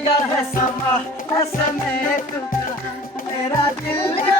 जिगर है समा है समेत मेरा दिल का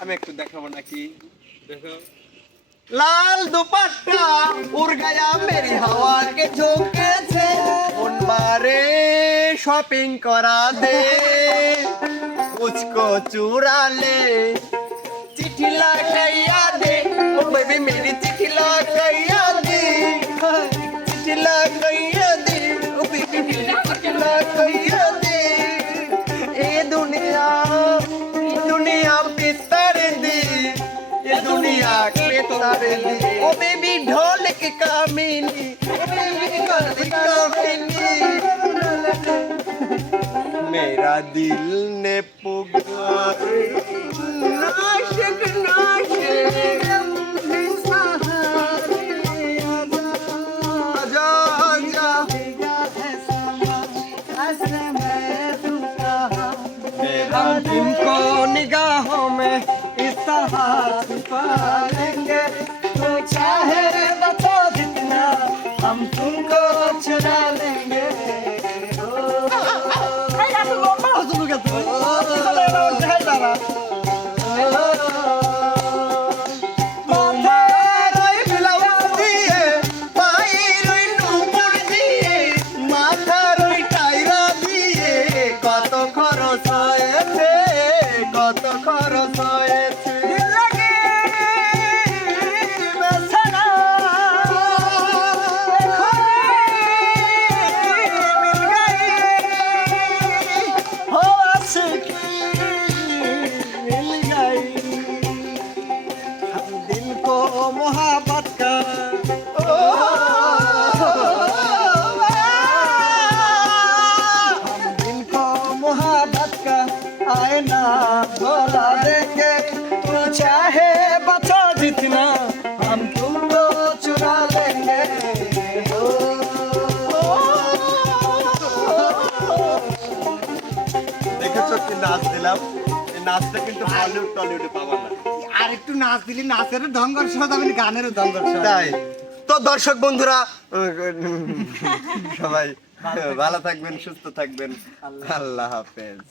আমি একটু দেখাবো নাকি? দেখো লাল দুপাট্টা উড় গায়া মেরি হাওয়াকে ঝুঁকেছে কোনবারে শপিং করা দে মুচকো চুরালে চিঠি লাগাইয়া দে। ও বেবি ओ बेबी ढोल की कामिनी, ओ बेबी ढोल की कामिनी। मेरा दिल ने पुकारे नाशिक नाशिक तुमको निगाहों में इस तरह लेंगे तो चाहे बता जितना हम तुमको चुरा लेंगे কত मोहब्बत का हम दिल को मोहब्बत का आईना बोला देंगे तू चाहे बचा जितना हम तुमको चुरा लेंगे দেখেছো কি নাচ দিলাম এই নাচটা কিন্তু হলিউড টলিউডে পাবা না আর একটু নাচ দিলি নাচেরও সদ আমি গানেরও ঢঙ্গর তাই। তো দর্শক বন্ধুরা সবাই ভালো থাকবেন সুস্থ থাকবেন। আল্লাহ হাফেজ।